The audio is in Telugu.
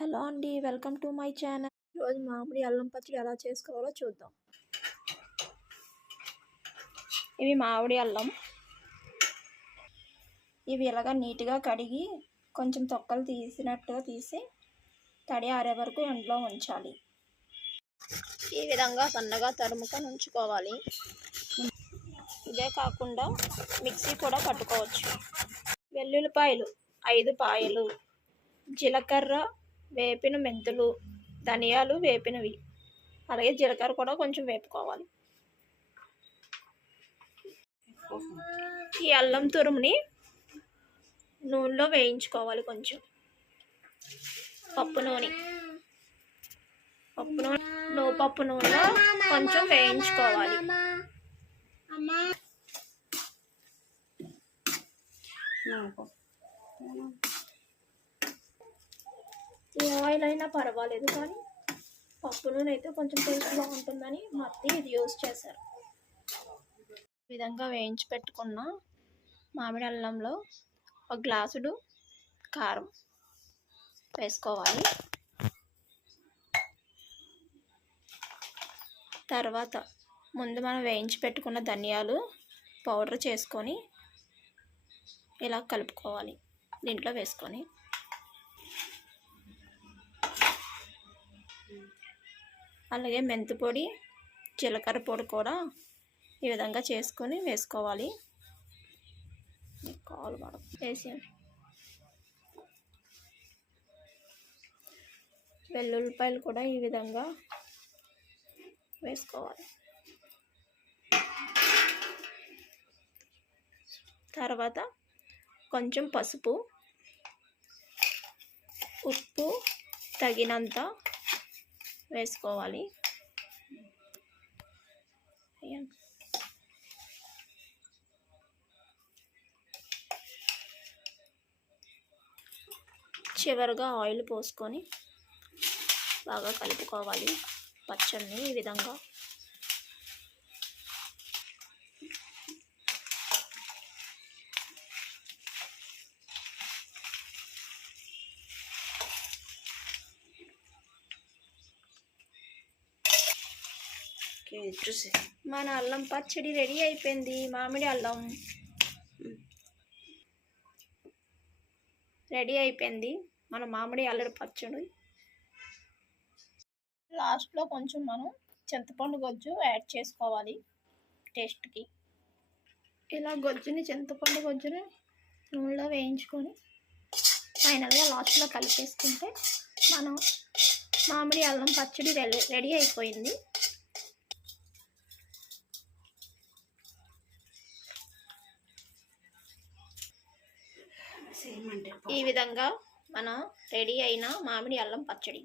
హలో అండి, వెల్కమ్ టు మై ఛానల్. ఈరోజు మామిడి అల్లం పచ్చడి ఎలా చేసుకోవాలో చూద్దాం. ఇవి మామిడి అల్లం. ఇవి ఇలాగా నీట్గా కడిగి కొంచెం తొక్కలు తీసినట్టుగా తీసి తడి ఆరే వరకు ఎండలో ఉంచాలి. ఈ విధంగా సన్నగా తరుముకొని ఉంచుకోవాలి. ఇదే కాకుండా మిక్సీ కూడా పట్టుకోవచ్చు. వెల్లుల్లిపాయలు 5 పాయలు, జీలకర్ర, వేపిన మెంతులు, ధనియాలు వేపినవి, అలాగే జీలకర్ర కూడా కొంచెం వేపుకోవాలి. ఈ అల్లం తురుముని నూనెలో వేయించుకోవాలి. కొంచెం పప్పు నూనెలో కొంచెం వేయించుకోవాలి. ఏ ఆయిల్ అయినా పర్వాలేదు, కానీ పప్పు నూనె అయితే కొంచెం టేస్ట్ బాగుంటుందని మా అత్తయ్య ఇది యూజ్ చేశారు. ఈ విధంగా వేయించి పెట్టుకున్న మామిడి అల్లంలో ఒక గ్లాసుడు కారం వేసుకోవాలి. తర్వాత ముందు మనం వేయించి పెట్టుకున్న ధనియాలు పౌడర్ చేసుకొని ఇలా కలుపుకోవాలి. దీంట్లో వేసుకొని అలాగే మెంతి పొడి, జీలకర్ర పొడి కూడా ఈ విధంగా చేసుకొని వేసుకోవాలి. వేసి వెల్లుల్లిపాయలు కూడా ఈ విధంగా వేసుకోవాలి. తర్వాత కొంచెం పసుపు, ఉప్పు తగినంత వేసుకోవాలి. చివరిగా ఆయిల్ పోసుకొని బాగా కలుపుకోవాలి పచ్చడిని. ఈ విధంగా మన అల్లం పచ్చడి రెడీ అయిపోయింది. మామిడి అల్లం రెడీ అయిపోయింది. మన మామిడి అల్లం పచ్చడి. లాస్ట్లో కొంచెం మనం చింతపండు గొజ్జు యాడ్ చేసుకోవాలి టేస్ట్కి. ఇలా చింతపండు గొజ్జుని నూనెలో వేయించుకొని ఫైనల్గా లాస్ట్లో కలిపేసుకుంటే మనం మామిడి అల్లం పచ్చడి రెడీ అయిపోయింది. ఈ విధంగా మన రెడీ అయిన మామిడి అల్లం పచ్చడి.